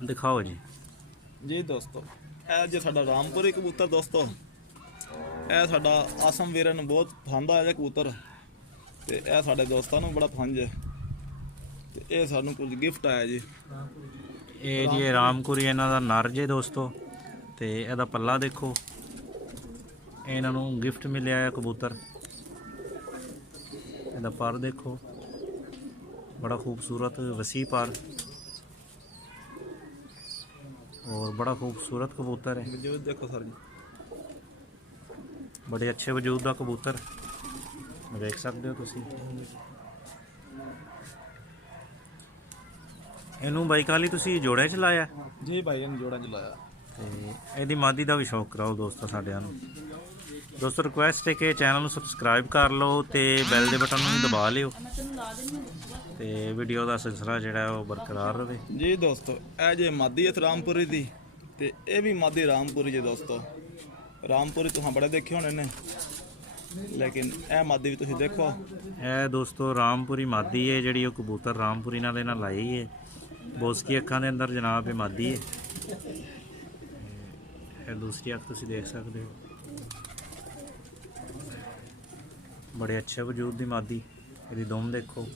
ਦਿਖਾਓ ਜੀ। ਜੀ ਦੋਸਤੋ, ਇਹ ਜੇ ਸਾਡਾ ਰਾਮਪੁਰੀ ਕਬੂਤਰ ਦੋਸਤੋ, ਇਹ ਸਾਡਾ ਆਸਮ ਵੀਰਾਂ ਨੂੰ ਬਹੁਤ ਪਸੰਦ ਆਇਆ ਕਬੂਤਰ, ਤੇ ਇਹ ਸਾਡੇ ਦੋਸਤਾਂ ਨੂੰ ਬੜਾ ਪਸੰਦ ਹੈ, ਤੇ ਇਹ ਸਾਨੂੰ ਕੁਝ ਗਿਫਟ ਆਇਆ ਜੀ। ਇਹ ਜੀ ਰਾਮਪੁਰੀ ਇਹਨਾਂ ਦਾ ਨਰ ਜੇ ਦੋਸਤੋ, ਤੇ ਇਹਦਾ ਪੱਲਾ ਦੇਖੋ, ਇਹਨਾਂ ਨੂੰ ਗਿਫਟ ਮਿਲਿਆ ਹੈ ਕਬੂਤਰ। ਇਹਦਾ ਪਰ ਦੇਖੋ, बड़ा खूबसूरत वसी पर और बड़ा खूबसूरत कबूतर है। वजूद देखो सर जी, बड़े अच्छे वजूद का कबूतर देख सकते हो तुसी। ਇਹਨੂੰ ਬਾਈ ਕਾਲੀ ਤੁਸੀਂ ਜੋੜਿਆਂ ਚ ਲਾਇਆ ਜੀ? ਭਾਈ ਇਹਨੂੰ ਜੋੜਾਂ ਚ ਲਾਇਆ, ਤੇ ਇਹਦੀ ਮਾਦੀ ਦਾ ਵੀ ਸ਼ੌਕ ਕਰਾਓ ਦੋਸਤੋ ਸਾਡਿਆਂ ਨੂੰ। ਦੋਸਤੋ ਰਿਕੁਐਸਟ ਹੈ ਕਿ ਚੈਨਲ ਨੂੰ ਸਬਸਕ੍ਰਾਈਬ ਕਰ ਲਓ ਤੇ ਬੈਲ ਦੇ ਬਟਨ ਨੂੰ ਵੀ ਦਬਾ ਲਿਓ, ਤੇ ਵੀਡੀਓ ਦਾ ਸਿਲਸਿਲਾ ਜਿਹੜਾ ਉਹ ਬਰਕਰਾਰ ਰਹੇ। ਜੀ ਦੋਸਤੋ, ਇਹ ਜੇ ਮਾਦੀ ਹੈ ਰਾਮਪੁਰੀ ਦੀ, ਤੇ ਇਹ ਵੀ ਮਾਦੀ ਰਾਮਪੁਰੀ ਜੀ ਦੋਸਤੋ। ਰਾਮਪੁਰੀ ਤੁਸੀਂ ਬੜੇ ਦੇਖੇ ਹੋਣੇ ਨੇ, ਲੇਕਿਨ ਇਹ ਮਾਦੀ ਵੀ ਤੁਸੀਂ ਦੇਖੋ। ਇਹ ਦੋਸਤੋ ਰਾਮਪੁਰੀ ਮਾਦੀ ਹੈ ਜਿਹੜੀ ਉਹ ਕਬੂਤਰ ਰਾਮਪੁਰੀ ਨਾਲ ਇਹਨਾਂ ਲਾਈ ਹੈ। ਬੋਸਕੀ ਅੱਖਾਂ ਦੇ ਅੰਦਰ ਜਨਾਬ ਇਹ ਮਾਦੀ ਹੈ। ਇਹ ਦੂਸਰੀ ਅੱਖ ਤੁਸੀਂ ਦੇਖ ਸਕਦੇ ਹੋ, ਬੜੇ ਅੱਛੇ ਵਜੂਦ ਦੀ ਮਾਦੀ। ਇਹਦੀ ਦੁਮ ਦੇਖੋ,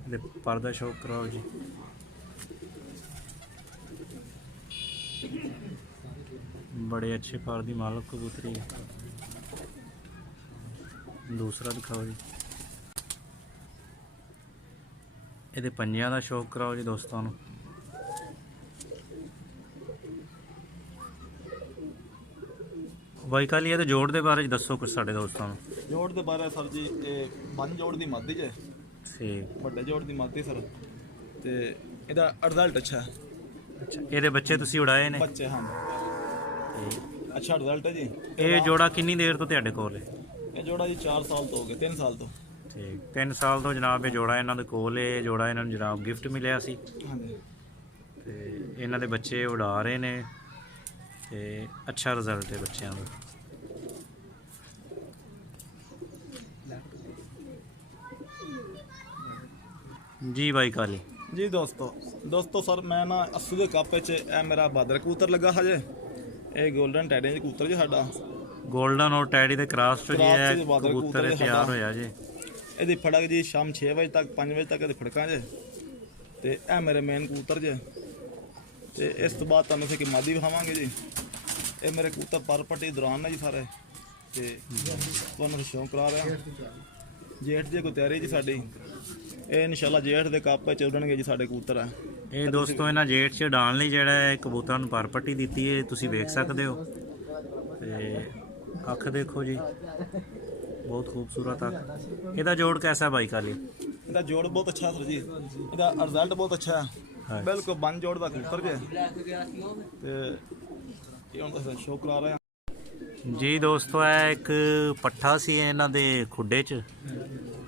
ਇਹਦੇ ਪਰ ਦਾ ਸ਼ੌਕ ਕਰਾਓ ਜੀ। बड़े अच्छे पर दी मालक कबूतरी है। दूसरा दिखाओ जी, ये पंजियां का शौक कराओ जी दोस्तों। बाई काली ये जोड़ के बारे दसो कुछ साढ़े दोस्तों। जोड़ के बारे सर जी, बन जोड़ की मादी जे, ठीक बड़े जोड़ की मादी सर, ते इहदा रिजल्ट अच्छा है। अच्छा, ये बच्चे तुसी उड़ाए ने? बच्चे हाँ, अच्छा रिजल्ट है जी। ये जोड़ा कितनी देर तो तुहाडे कोल है? ये जोड़ा जी 4 साल तो हो गए, 3 साल तो। ठीक, 3 साल तो जनाब ये जोड़ा इन्हां दे कोल है। जोड़ा इन्हां नूं जनाब गिफ्ट मिलिया सी, हाँ जी, ते इन्हां दे बच्चे उड़ा रहे ने, ते अच्छा रिजल्ट है बच्चों का। जी भाई काली जी दोस्तों सर, मैं ना 80 के कप च मेरा बादर कबूतर लगा हजे। ये गोल्डन टैडी कबूतर जी साडा, गोल्डन और टैडी दे क्रॉस चो जी है बादल कबूतर तैयार होया जी। ਇਹਦੀ ਫੜਕ ਜੀ ਸ਼ਾਮ 6 ਵਜੇ ਤੱਕ 5 ਵਜੇ ਤੱਕ ਇਹਦੀ ਫੜਕਾਂ ਜੇ, ਤੇ ਇਹ ਮੇਰੇ ਮੇਨ ਕਬੂਤਰ ਜੇ। ਤੇ ਇਸ ਤੋਂ ਬਾਅਦ ਤੁਹਾਨੂੰ ਅਸੀਂ ਕਿ ਮਾਦੀ ਵਿਖਾਵਾਂਗੇ ਜੀ। ਇਹ ਮੇਰੇ ਕਬੂਤਰ ਪਰ ਪੱਟੀ ਦੌਰਾਨ ਨੇ ਜੀ ਸਾਰੇ, ਤੇ ਤੁਹਾਨੂੰ ਸ਼ੌਂਕ ਕਰਾ ਰਿਹਾ। ਜੇਠ ਦੀ ਕੋਈ ਤਿਆਰੀ ਜੀ ਸਾਡੀ, ਇਹ ਇਨਸ਼ਾਅੱਲਾ ਜੇਠ ਦੇ ਕੱਪ ਚ ਉੱਡਣਗੇ ਜੀ ਸਾਡੇ ਕਬੂਤਰ ਆ। ਇਹ ਦੋਸਤੋ ਇਹਨਾਂ ਜੇਠ ਚ ਉਡਾਣ ਲਈ ਜਿਹੜਾ ਹੈ ਕਬੂਤਰਾਂ ਨੂੰ ਪਰ ਪੱਟੀ ਦਿੱਤੀ ਹੈ, ਤੁਸੀਂ ਵੇਖ ਸਕਦੇ ਹੋ। ਤੇ ਅੱਖ ਦੇਖੋ ਜੀ, बहुत खूबसूरत है। ਇਹਦਾ ਜੋੜ कैसा भाई काली? ਇਹਦਾ ਜੋੜ ਬਹੁਤ ਅੱਛਾ ਸਰ ਜੀ, ਇਹਦਾ ਰਿਜ਼ਲਟ ਬਹੁਤ ਅੱਛਾ ਹੈ, ਬਿਲਕੁਲ ਬਨ ਜੋੜ ਦਾ ਕਬੂਤਰ ਜੇ। ਤੇ ਇਹ ਹੁਣ ਤਾਂ ਸ਼ੌਕ ਕਰਾ ਰਹੇ ਹਾਂ ਜੀ ਦੋਸਤੋ। ਇਹ ਇੱਕ ਪੱਠਾ ਸੀ ਇਹਨਾਂ ਦੇ ਖੁੱਡੇ 'ਚ,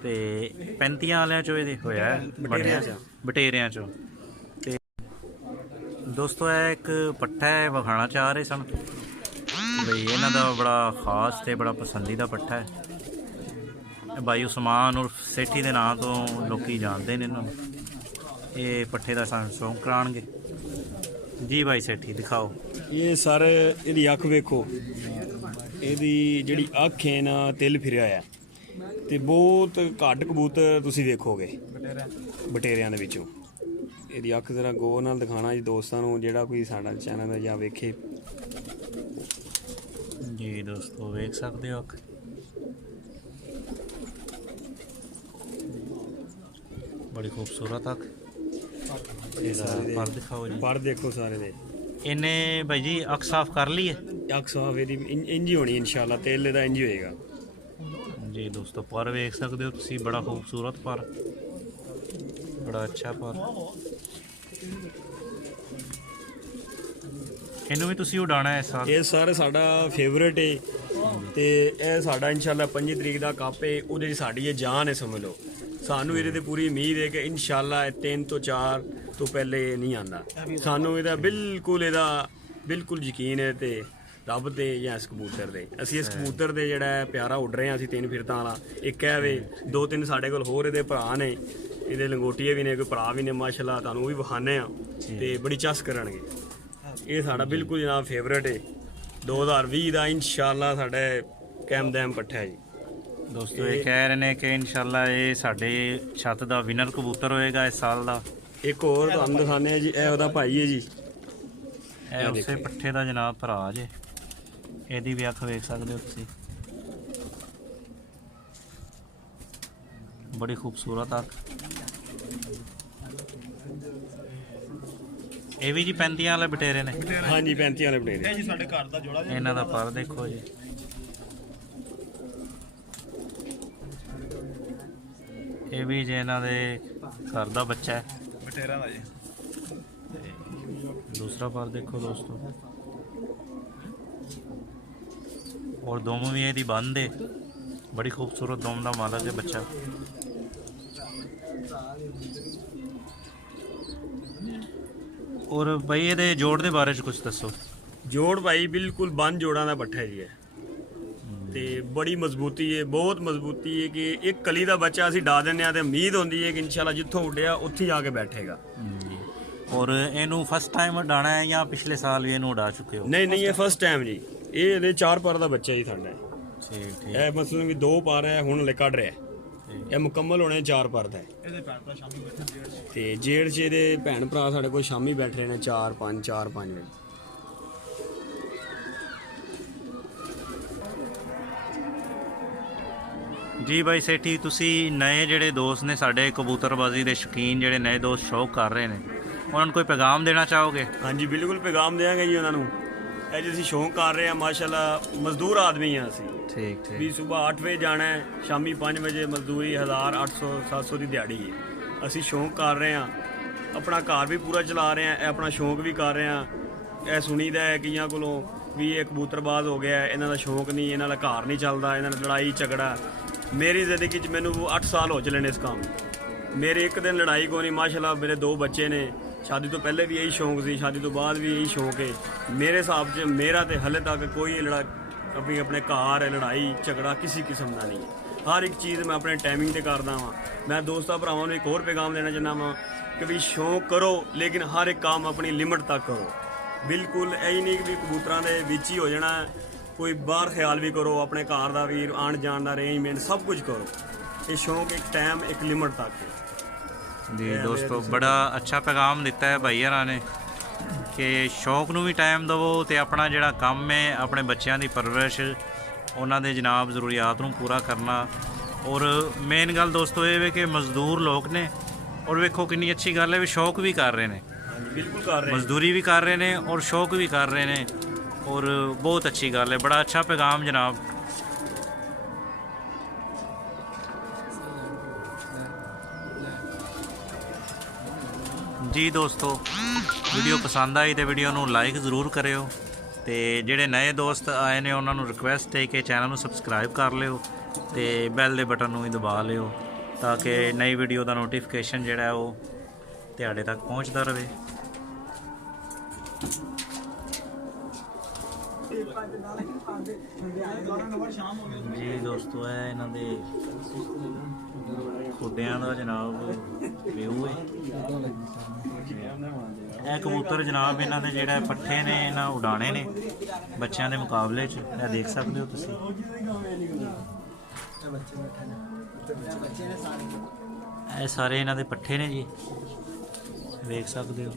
ਤੇ 35 ਵਾਲਿਆਂ 'ਚੋਂ ਇਹਦੇ ਹੋਇਆ ਬਣਿਆ ਬਟੇਰਿਆਂ 'ਚੋਂ। ਤੇ ਦੋਸਤੋ ਇਹ ਇੱਕ ਪੱਠਾ ਹੈ, ਵਿਖਾਣਾ ਚਾਹ ਰਹੇ ਸਨ ਬਈ ਇਹਨਾਂ ਦਾ ਬੜਾ ਖਾਸ ਤੇ ਬੜਾ ਪਸੰਦੀਦਾ ਪੱਠਾ ਹੈ। भाई उस्मान और सेठी के नाम तो लोग जानते हैं इन्होंने। ये पट्ठे का सन शौक कराएंगे जी। भाई सेठी दिखाओ। ये सारे ਇਹਦੀ ਅੱਖ ਵੇਖੋ, ਇਹਦੀ ਜਿਹੜੀ ਅੱਖ ਹੈ ਨਾ ਤਿਲ ਫਿਰਿਆ ਆ, ਤੇ ਬਹੁਤ ਘੱਟ ਕਬੂਤਰ ਤੁਸੀਂ ਵੇਖੋਗੇ ਬਟੇਰਿਆਂ ਦੇ ਵਿੱਚੋਂ। ਇਹਦੀ ਅੱਖ ਜ਼ਰਾ ਗੌਰ ਨਾਲ ਦਿਖਾਣਾ ਜੀ ਦੋਸਤਾਂ ਨੂੰ, ਜਿਹੜਾ ਕੋਈ ਸਾਡਾ ਚੈਨਲ ਜਾਂ ਵੇਖੇ। जी दोस्तों वेख सकते हो अख, बड़ी खूबसूरत अख। पर दिखाओ जी, ਪਰ ਦੇਖੋ ਸਾਰੇ ਦੇ। इन्हें भाई जी अख साफ कर ली है? ਅੱਖ ਸਾਫ ਇਹਦੀ ਇੰਜ ਹੀ ਹੋਣੀ ਇਨਸ਼ਾਅੱਲਾ, ਤੇਲ ਇਹਦਾ ਇੰਜ ਹੀ ਹੋਏਗਾ जी दोस्तों। पर वेख सकते हो तुसी, बड़ा खूबसूरत पर, बड़ा अच्छा पर। इन्हू भी तुसी उड़ाना है साथ? ਇਹ ਸਾਰੇ ਸਾਡਾ ਫੇਵਰੇਟ ਹੈ, ਤੇ ਇਹ ਸਾਡਾ ਇਨਸ਼ਾਅੱਲਾ 25 ਤਰੀਕ ਦਾ ਕੱਪ ਹੈ। ਉਹਦੇ 'ਚ ਸਾਡੀ ਇਹ ਜਾਨ ਹੈ ਸਮਝ ਲਓ। ਸਾਨੂੰ ਇਹਦੇ ਤੇ ਪੂਰੀ ਉਮੀਦ ਹੈ ਕਿ ਇਨਸ਼ਾਅੱਲਾ 3 ਤੋਂ 4 ਤੋਂ ਪਹਿਲੇ ਨਹੀਂ ਆਉਂਦਾ। ਸਾਨੂੰ ਇਹਦਾ ਬਿਲਕੁਲ ਯਕੀਨ ਹੈ, ਤੇ ਰੱਬ ਤੇ ਜਾਂ ਇਸ ਕਬੂਤਰ ਦੇ। ਅਸੀਂ ਇਸ ਕਬੂਤਰ ਦੇ ਜਿਹੜਾ ਪਿਆਰਾ ਉੱਡ ਰਹੇ ਹਾਂ ਅਸੀਂ 3 ਫਿਰਤਾਂ ਵਾਲਾ। ਇੱਕ ਹੈ ਵੇ 2-3 ਸਾਡੇ ਕੋਲ ਹੋਰ ਇਹਦੇ ਭਰਾ ਨੇ, ਇਹਦੇ ਲੰਗੋਟੀਏ ਵੀ ਨੇ, ਕੋਈ ਭਰਾ ਵੀ ਨੇ ਮਾਸ਼ਾਅੱਲਾ, ਤੁਹਾਨੂੰ ਉਹ ਵੀ ਵਿਖਾਣੇ ਆ ਤੇ ਬੜੀ ਚਸ ਕਰਨਗੇ। ਇਹ ਸਾਡਾ ਬਿਲਕੁਲ ਜਨਾਬ ਫੇਵਰੇਟ ਹੈ 2020 ਦਾ ਇਨਸ਼ਾਅੱਲਾ ਸਾਡਾ ਕੈਮਦੈਮ ਪੱਠਾ ਜੀ। ਦੋਸਤੋ ਇਹ ਕਹਿ ਰਹੇ ਨੇ ਕਿ ਇਨਸ਼ਾਅੱਲਾ ਇਹ ਸਾਡੇ ਛੱਤ ਦਾ ਵਿਨਰ ਕਬੂਤਰ ਹੋਏਗਾ ਇਸ ਸਾਲ ਦਾ। ਇੱਕ ਹੋਰ ਤੁਹਾਨੂੰ ਦਿਖਾਣੇ ਆ ਜੀ, ਇਹ ਉਹਦਾ ਭਾਈ ਹੈ ਜੀ, ਇਹ ਉਸੇ ਪੱਠੇ ਦਾ ਜਨਾਬ ਭਰਾ ਜੇ। ਇਹਦੀ ਵੀ ਅੱਖ ਵੇਖ ਸਕਦੇ ਹੋ ਤੁਸੀਂ, ਬੜੀ ਖੂਬਸੂਰਤ ਅੱਖ। ਇਹ ਵੀ ਜੀ 35 ਵਾਲੇ ਬਟੇਰੇ ਨੇ। ਹਾਂਜੀ 35 ਵਾਲੇ ਬਟੇਰੇ। ਇਹ ਜੀ ਸਾਡੇ ਘਰ ਦਾ ਜੋੜਾ ਜੀ। ਇਹਨਾਂ ਦਾ ਪਰ ਦੇਖੋ ਜੀ, ਇਹ ਵੀ ਜੇ ਇਹਨਾਂ ਦੇ ਘਰ ਦਾ ਬੱਚਾ ਹੈ ਬਟੇਰਾ ਦਾ ਜੀ। दूसरा पर देखो दोस्तों, और दोम भी यदि बंद है, बड़ी खूबसूरत दोम का मालक है बच्चा। और भाई ये जोड़ के बारे च कुछ दसो। जोड़ भाई बिल्कुल बंद जोड़ा का पट्ठा जी है ਤੇ ਬੜੀ ਮਜ਼ਬੂਤੀ ਹੈ, ਬਹੁਤ ਮਜ਼ਬੂਤੀ ਹੈ ਕਿ ਇੱਕ ਕਲੀ ਦਾ ਬੱਚਾ ਅਸੀਂ ਡਾ ਦਿੰਦੇ ਆ ਤੇ ਉਮੀਦ ਹੁੰਦੀ ਹੈ ਕਿ ਇਨਸ਼ਾਅੱਲਾ ਜਿੱਥੋਂ ਉੱਡਿਆ ਉੱਥੇ ਜਾ ਕੇ ਬੈਠੇਗਾ। और इनू फर्स्ट टाइम उड़ाना है या पिछले साल भी इनू उड़ा चुके हो? नहीं ये फर्स्ट टाइम जी। ਇਹ ਇਹਦੇ 4 ਪਰ ਦਾ ਬੱਚਾ ਜੀ ਸਾਡਾ। ठीक ਇਹ ਮਸਲਨ ਵੀ 2 ਪਰ ਹੈ, ਹੁਣ ਲੈ ਕੱਢ ਰਿਹਾ। ਇਹ ਮੁਕੰਮਲ ਹੋਣੇ 4 ਪਰ ਦਾ ਹੈ। ਇਹਦੇ ਭੈਣ ਭਰਾ ਸ਼ਾਮੀ ਬੈਠੇ ਜੇੜ ਚ। ਤੇ ਜੇੜ 'ਚ ਇਹਦੇ ਭੈਣ ਭਰਾ ਸਾਡੇ ਕੋਲ ਸ਼ਾਮੀ ਬੈਠ ਰਹੇ ਨੇ 4-5 ਵਜੇ। जी भाई सेठी, तुसी नए ਜਿਹੜੇ ਦੋਸਤ ਨੇ ਸਾਡੇ ਕਬੂਤਰਬਾਜ਼ੀ ਦੇ ਸ਼ੌਕੀਨ, ਜਿਹੜੇ ਨਏ ਦੋਸਤ ਸ਼ੌਕ ਕਰ ਰਹੇ ਨੇ, ਉਹਨਾਂ ਨੂੰ ਕੋਈ ਪੈਗਾਮ ਦੇਣਾ ਚਾਹੋਗੇ? ਹਾਂਜੀ ਬਿਲਕੁਲ ਪੈਗਾਮ ਦੇਵਾਂਗੇ ਜੀ ਉਹਨਾਂ ਨੂੰ। ਇਹ ਜੀ ਅਸੀਂ ਸ਼ੌਂਕ ਕਰ ਰਹੇ ਹਾਂ ਮਾਸ਼ਾਅੱਲਾ, ਮਜ਼ਦੂਰ ਆਦਮੀ ਹਾਂ ਅਸੀਂ। ਠੀਕ ਵੀ ਸਵੇਰ 8 ਵਜੇ ਜਾਣਾ ਹੈ, ਸ਼ਾਮੀ 5 ਵਜੇ ਮਜ਼ਦੂਰੀ 1800-700 ਦੀ ਦਿਹਾੜੀ ਹੈ। ਅਸੀਂ ਸ਼ੌਂਕ ਕਰ ਰਹੇ ਹਾਂ, ਆਪਣਾ ਘਰ ਵੀ ਪੂਰਾ ਚਲਾ ਰਹੇ ਹਾਂ, ਇਹ ਆਪਣਾ ਸ਼ੌਂਕ ਵੀ ਕਰ ਰਹੇ ਹਾਂ। ਇਹ ਸੁਣੀਦਾ ਹੈ ਕਈਆਂ ਕੋਲੋਂ ਵੀ ਇਹ ਕਬੂਤਰਬਾਜ਼ ਹੋ ਗਿਆ, ਇਹਨਾਂ ਦਾ ਸ਼ੌਂਕ ਨਹੀਂ, ਇਹਨਾਂ ਦਾ ਘਰ ਨਹੀਂ ਚੱਲਦਾ, ਇਹਨਾਂ ਦਾ ਲੜਾਈ ਝਗੜਾ। ਮੇਰੀ ਜ਼ਿੰਦਗੀ 'ਚ ਮੈਨੂੰ 8 ਸਾਲ ਹੋ ਚਲੇ ਨੇ ਇਸ ਕੰਮ। ਮੇਰੇ ਇੱਕ ਦਿਨ ਲੜਾਈ ਕੋਈ ਨਹੀਂ ਮਾਸ਼ਾਅੱਲਾ। ਮੇਰੇ 2 ਬੱਚੇ ਨੇ, ਸ਼ਾਦੀ ਤੋਂ ਪਹਿਲੇ ਵੀ ਇਹੀ ਸ਼ੌਂਕ ਸੀ, ਸ਼ਾਦੀ ਤੋਂ ਬਾਅਦ ਵੀ ਇਹੀ ਸ਼ੌਂਕ ਹੈ। ਮੇਰੇ ਹਿਸਾਬ 'ਚ ਮੇਰਾ ਤੇ ਹਲੇ ਤੱਕ ਕੋਈ ਆਪਣੇ ਘਰ ਲੜਾਈ ਝਗੜਾ ਕਿਸੇ ਕਿਸਮ ਦਾ ਨਹੀਂ ਹੈ। ਹਰ ਇੱਕ ਚੀਜ਼ ਮੈਂ ਆਪਣੇ ਟਾਈਮਿੰਗ ਤੇ ਕਰਦਾ ਵਾਂ। ਮੈਂ ਦੋਸਤਾਂ ਭਰਾਵਾਂ ਨੂੰ ਇੱਕ ਹੋਰ ਪੈਗਾਮ ਦੇਣਾ ਚਾਹੁੰਦਾ ਵਾਂ ਕਿ ਵੀ ਸ਼ੌਂਕ ਕਰੋ, ਲੇਕਿਨ ਹਰ ਇੱਕ ਕੰਮ ਆਪਣੀ ਲਿਮਟ ਤੱਕ ਕਰੋ। ਬਿਲਕੁਲ ਇਹ ਨਹੀਂ ਕਿ ਵੀ ਕਬੂਤਰਾਂ ਦੇ ਵਿੱਚ ਹੀ ਹੋ ਜਾਣਾ, ਕੋਈ ਬਾਹਰ ਖਿਆਲ ਵੀ ਕਰੋ, ਆਪਣੇ ਘਰ ਦਾ ਵੀ ਆਉਣ ਜਾਣ ਦਾ ਅਰੇਂਜਮੈਂਟ ਸਭ ਕੁਝ ਕਰੋ। ਇਹ ਸ਼ੌਂਕ ਇੱਕ ਟਾਈਮ ਇੱਕ ਲਿਮਟ ਤੱਕ ਹੈ। जी दोस्तों, बड़ा अच्छा पैगाम दिता है भाई हरा ने कि शौक नूं भी टाइम दवो ते अपना जिहड़ा काम है, अपने बच्चों की परवरिश, उन्हां दे जनाब जरूरियात नूं पूरा करना। और मेन गल दोस्तों ये है कि मजदूर लोग ने, और वेखो कितनी अच्छी गल है भी शौक भी कर रहे हैं, बिल्कुल कर रहे हैं, मजदूरी भी कर रहे हैं और शौक भी कर रहे हैं, और बहुत अच्छी गल है। बड़ा अच्छा पैगाम जनाब। जी दोस्तों, वीडियो पसंद आई तो वीडियो नूं लाइक ज़रूर करियो, ते जिहड़े नए दोस्त आए ने उन्हां नूं रिक्वेस्ट है कि चैनल नूं सबसक्राइब कर लियो ते बैल दे बटन नूं भी दबा लियो ताकि नई वीडियो का नोटिफिकेशन जिहड़ा है वो तुहाडे तक पहुँचता रहे। जी दोस्तों, है इन्हां दे खुड्डियां दा जनाब व्यू है। ਇਹ ਕਬੂਤਰ ਜਨਾਬ ਇਹਨਾਂ ਦੇ ਜਿਹੜਾ ਪੱਠੇ ਨੇ, ਇਹਨਾਂ ਉਡਾਣੇ ਨੇ ਬੱਚਿਆਂ ਦੇ ਮੁਕਾਬਲੇ 'ਚ। ਇਹ ਦੇਖ ਸਕਦੇ ਹੋ ਤੁਸੀਂ, ਇਹ ਸਾਰੇ ਇਹਨਾਂ ਦੇ ਪੱਠੇ ਨੇ ਜੀ, ਵੇਖ ਸਕਦੇ ਹੋ।